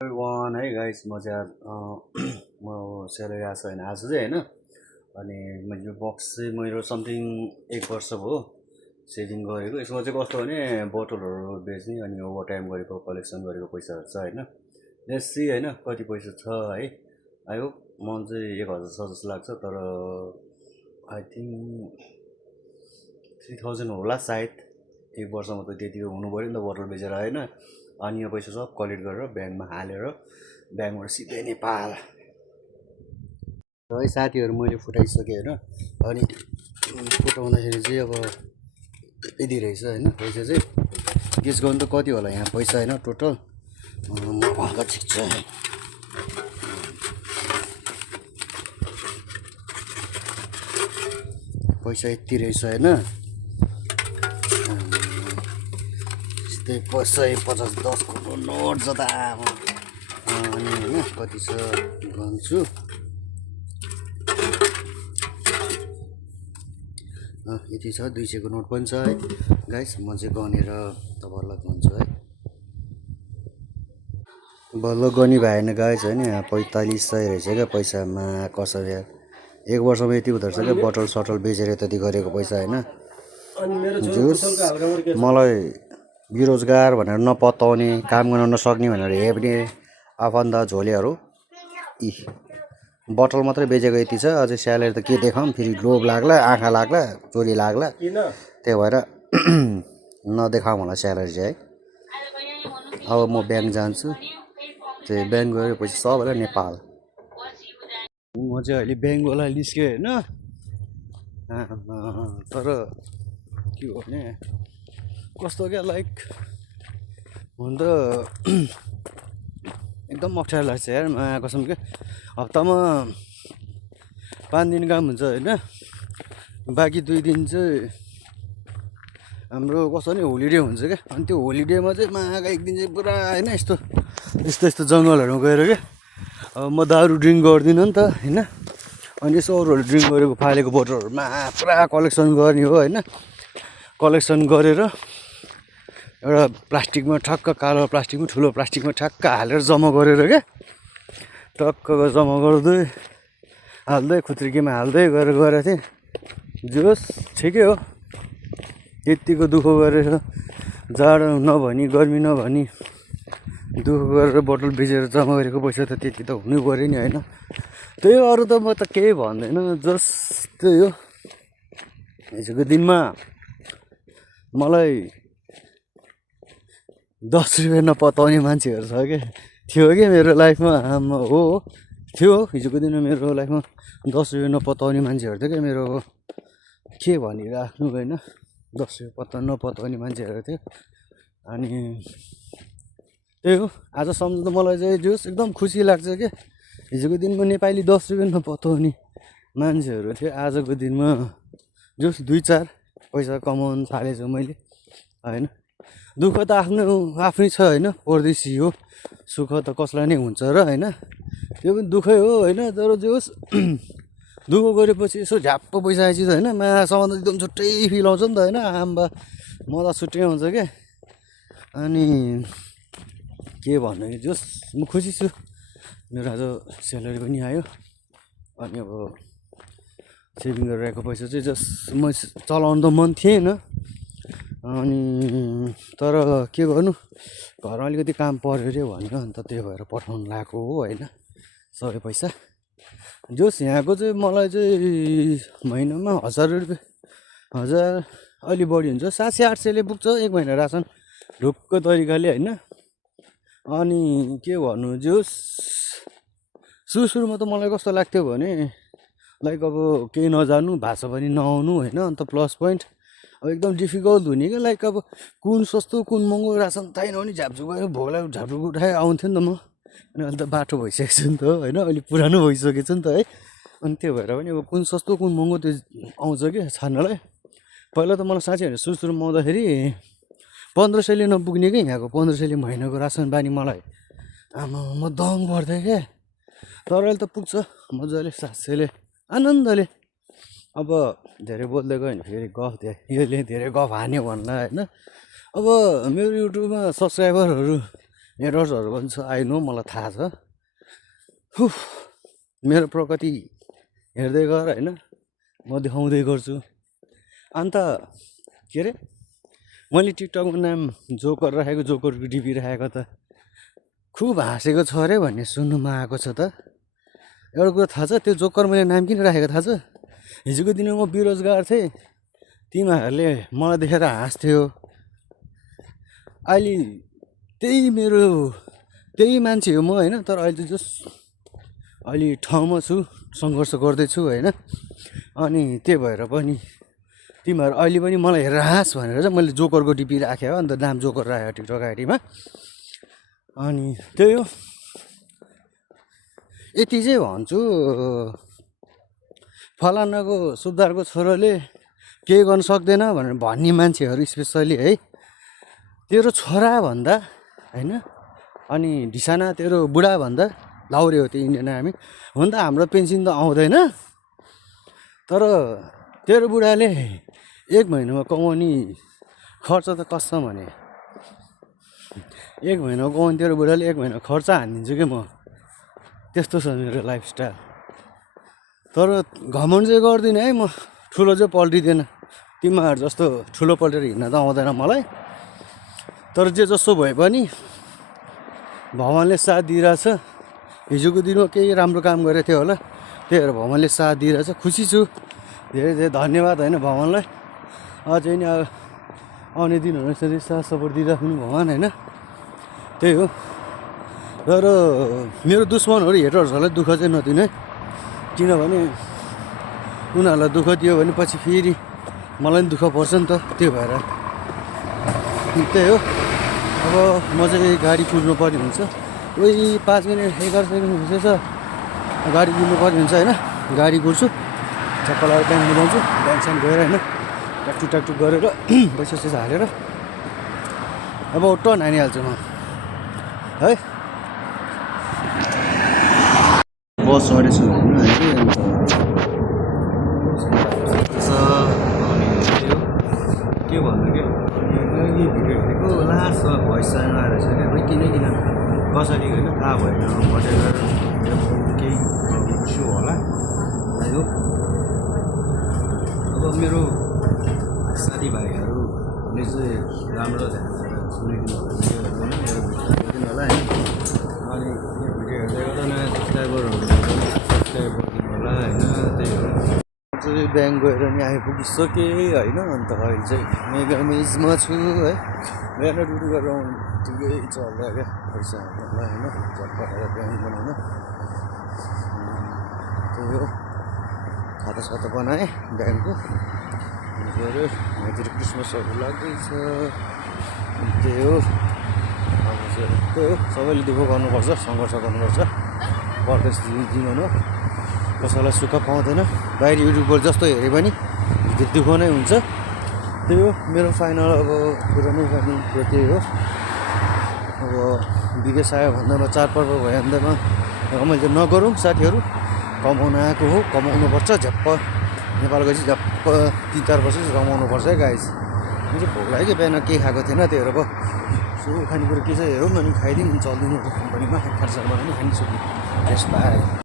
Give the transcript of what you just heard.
one है guys म चाहिँ म सेलेरी आएको छैन आज चाहिँ होइन अनि मैले यो बक्स चाहिँ मेरो समथिङ 1 वर्ष भयो सेभिङ गरेको यसमा चाहिँ कस्तो भने बोतलहरू बेच्ने अनि ओभर टाइम गरेको कलेक्सन गरेको पैसाहरू छ होइन लेट्स सी होइन कति पैसा छ है आई होप मन चाहिँ 1,000 छ जस्तो लाग्छ तर आई थिङ्क 3,000 होला सायद 1 वर्षमा त त्यतिको हुनु पऱ्यो नि त बोतल बेचेर होइन अनि यो पैसा सब कलेक्ट गरेर ब्याङ्कमा हालेर ब्याङ्कबाट सिधै नेपाल है साथीहरू मैले फुटाइसकेँ होइन अनि फुटाउँदाखेरि चाहिँ अब यति रहेछ होइन पैसा चाहिँ गेस गर्नु त कति होला यहाँ पैसा होइन टोटल म भर्खर छिक्छु पैसा यति रहेछ होइन त्यही 150-10 को नोट छ त अनि होइन कति छ भन्छु यति छ 200 को नोट पनि छ है गाइस म चाहिँ गनेर तपाईँहरूलाई भन्छु है बल्ल गनी भएन गाइस होइन 4500 रहेछ क्या पैसामा कसरी 1 वर्षमा यति हुँदो रहेछ क्या बोतल सटल बेचेर त्यति गरेको पैसा होइन जुस मलाई बेरोजगार भनेर नपत्याउने काम गर्न नसक्ने भनेर हेप्ने आफन्त झोलेहरू यी बोतल मात्रै बेचेको यति छ अझै स्यालेरी त के देखाउँ फेरि लोभ लाग्ला आँखा लाग्ला चोरी लाग्ला त्यही भएर नदेखाउँ होला स्यालेरी चाहिँ है अब म ब्याङ्क जान्छु त्यो ब्याङ्क गएपछि सबैलाई नेपाल म चाहिँ अहिले ब्याङ्कवाला निस्केँ होइन तर के हो भने कस्तो क्या लाइक हुन त एकदम अप्ठ्यारो लाग्छ यार कसम क्या हप्तामा 5 दिन काम हुन्छ होइन बाँकी 2 दिन चाहिँ हाम्रो कस्तो नि होलिडे हुन्छ क्या अनि त्यो होलिडेमा चाहिँ एक दिन चाहिँ पुरा होइन यस्तो जङ्गलहरूमा गएर क्या अब म दारु ड्रिङ्क गर्दिनँ नि त होइन अनि यसो अरूहरू ड्रिङ्क गरेको फालेको बोतलहरूमा पुरा कलेक्सन गर्ने हो होइन कलेक्सन गरेर एउटा प्लास्टिकमा ठक्क कालो प्लास्टिकमा ठुलो प्लास्टिकमा ठ्याक्क हालेर जम्मा गरेर क्या टक्क जम्मा गर्दै हाल्दै खुत्रिकेमा हाल्दै गरेर गएको थिएँ जोस् ठिकै हो यतिको दुःख गरेर जाडो नभनी गर्मी नभनी दुःख गरेर बोतल बेचेर जम्मा गरेको पैसा त त्यति त हुनै पऱ्यो नि होइन त्यही अरू त म त केही भन्दैन जस्तै हो हिजोको दिनमा मलाई 10 रुपियाँ नपताउने मान्छेहरू छ क्या थियो क्या मेरो लाइफमा हो थियो हिजोको दिनमा मेरो लाइफमा 10 रुपियाँ नपताउने मान्छेहरू थियो क्या मेरो के भनिराख्नु होइन 10 रुपियाँ नपताउने मान्छेहरू थियो अनि त्यही हो आज सम्झँदा मलाई चाहिँ जोस् एकदम खुसी लाग्छ क्या हिजोको दिनमा नेपाली 10 रुपियाँ नपताउने मान्छेहरू थियो आजको दिनमा जोस् 2-4 पैसा कमाउनु थालेछु मैले होइन दुःख त आफ्नै छ होइन परदेशी हो सुख त कसलाई नै हुन्छ र होइन त्यो पनि दुःखै हो होइन तर जे होस् दुःख गरेपछि यसो झ्याप्प पैसा आएपछि त होइन मासम्म त एकदम छुट्टै फिल आउँछ नि त होइन आम्बा मलाई छुट्टै आउँछ क्या अनि के भन्नु जोस् म खुसी छु मेरो आज स्यालेरी पनि आयो अनि अब सेभिङ गरेर आएको पैसा चाहिँ जस्ट म चलाउनु त मन थिएन अनि तर के गर्नु घरमा अलिकति काम पऱ्यो अरे भन्यो अन्त त्यही भएर पठाउनु लगाएको हो होइन सबै पैसा जोस् यहाँको चाहिँ मलाई चाहिँ महिनामा 1000 रुपियाँ अलि बढी हुन्छ 700-800ले पुग्छ 1 महिना रासन ढुक्क तरिकाले होइन अनि के भन्नु जोस् सुरुमा त मलाई कस्तो लाग्थ्यो भने लाइक अब केही नजानु भाषा पनि नआउनु होइन अन्त प्लस पोइन्ट अब एकदम डिफिकल्ट हुने क्या लाइक अब कुन सस्तो कुन महँगो रासन थाहै नहुने झापझुप गयो भोगलाई झापझुप उठाए आउँथ्यो नि त म अनि अहिले त बाटो भइसकेको छु नि त होइन अलिक पुरानो भइसकेको छ नि त है अनि त्यो भएर पनि अब कुन सस्तो कुन महँगो त्यो आउँछ क्या छान्नलाई पहिला त मलाई साँच्चै होइन सुरुमा आउँदाखेरि 1500ले नपुग्ने क्या यहाँको 1500ले महिनाको रासन बानी मलाई आमा म दङ पर्थेँ क्या तर अहिले त पुग्छ मजाले 700ले आनन्दले अब धेरै बोल्दै गयो भने फेरि गफ यसले धेरै गफ हान्यो भन्ला होइन अब मेरो युट्युबमा सब्सक्राइबरहरू एरर्सहरू पनि छ आई नो मलाई थाहा छ हुफ मेरो प्रगति हेर्दै गर होइन म देखाउँदै गर्छु अन्त के अरे मैले टिकटकमा नाम जोकर राखेको जोकरको डिपी राखेको त खुब हाँसेको छ अरे भन्ने सुन्नुमा आएको छ त एउटा कुरो थाहा छ त्यो जोकर मैले नाम किन राखेको थाहा छ हिजोको दिनमा म बेरोजगार थिएँ तिमीहरूले मलाई देखेर हाँस्थ्यो अहिले त्यही मान्छे हो म होइन तर अहिले जस अहिले ठाउँमा छु सङ्घर्ष गर्दैछु होइन अनि त्यही भएर पनि तिमीहरू अहिले पनि मलाई हेरेर हाँस भनेर चाहिँ मैले जोकरको डिपी राखेँ हो अन्त नाम जोकर राखेको टिकटक आइडीमा अनि त्यही हो यति चाहिँ भन्छु फलानाको सुब्दारको छोरोले केही गर्न सक्दैन भनेर भन्ने मान्छेहरू स्पेसली है तेरो छोरा भन्दा होइन अनि ढिसाना तेरो बुढा भन्दा लाउरे हो त्यो इन्डियन आर्मी हुन त हाम्रो पेन्सन त आउँदैन तर तेरो बुढाले एक महिनामा कमाउने खर्च त कसम भने एक महिनामा कमाउने तेरो बुढाले एक महिना खर्च हानिदिन्छु कि म त्यस्तो छ मेरो लाइफस्टाइल तर घमण्ड चाहिँ गर्दिनँ है म ठुलो चाहिँ पल्टिँदैन तिमीहरू जस्तो ठुलो पल्टेर हिँड्न त आउँदैन मलाई तर जे जसो भए पनि भगवान्ले साथ दिइरहेछ हिजोको दिनमा केही राम्रो काम गरेको थियो होला त्यही भएर भगवान्ले साथ दिइरहेछ खुसी छु धेरै धेरै धन्यवाद होइन भगवान्लाई अझै नि अब आउने दिनहरू यसरी साथ सपोर्ट दिइराख्नु भगवान् होइन त्यही हो र मेरो दुश्मनहरू हेटर्सहरूलाई दुःख चाहिँ नदिनु है किनभने उनीहरूलाई दुःख दियो भने पछि फेरि मलाई पनि दुःख पर्छ नि त त्यो भएर त्यही हो अब म चाहिँ गाडी कुद्नु पर्ने हुन्छ उही 5 मिनट 11 सेकेन्ड हुँदैछ गाडी कुद्नु पर्ने हुन्छ होइन गाडी कुद्छु चप्पल लगाएर ब्याङ्क मिलाउँछु ब्याङ्कसम्म गएर होइन टाकटुक गरेर पैसा सैसा हालेर अब टर्न हानिहाल्छु म है बस चढेछु के भन्नु के भिडियो हेरेको लास्टमा भोइस चाहिँ आएर छ क्या किन कसरी होइन थाहा भएन बटेर केही इस्यु होला आयो अब मेरो साथीभाइहरूले चाहिँ राम्रो ध्यान दिएर सुनिदिनु होला होइन अनि यो भिडियो हेर्दै गर्दा नयाँ सब्सक्राइबरहरू सब्सक्राइब गरिदिनु होला होइन त्यही हो चाहिँ ब्याङ्क गएर नि आइपुगिसकेँ होइन अन्त अहिले चाहिँ मेगामिजमा छु है बिहान ड्युटी गरेर आउनु ठिकै चल्दा क्या पैसा हाल्नुलाई होइन जब पठाएर ब्याङ्क बनाउन त्यही हो खाता साता बनाएँ ब्याङ्कको गऱ्यो यहाँतिर क्रिसमसहरू लाग्दैछ त्यही हो अब चाहिँ त्यही हो सबैले दुःख गर्नुपर्छ सङ्घर्ष गर्नुपर्छ परदेश जीवन हो कसैलाई सुख पाउँदैन बाहिर युट्युबबाट जस्तो हेऱ्यो भने भित्र दुःख नै हुन्छ त्यही हो मेरो फाइनल अब कुरा नै गर्ने कुरो त्यही हो अब विदेश आयो भन्दामा चाडपर्व भयो भन्दामा रमाइलो नगरौँ साथीहरू कमाउन आएको हो कमाउनुपर्छ झ्याप्प नेपालको चाहिँ झ्याप्प 3-4 वर्ष चाहिँ रमाउनुपर्छ है गाइस म चाहिँ भोक लाग्यो बिहान केही खाएको थिएन त्यही भएर अब सो खानेकुरो के चाहिँ हेरौँ अनि खाइदिउँ चल्दिउँ कम्पनीमा खर्चमा पनि खानु सक्ने त्यस पाए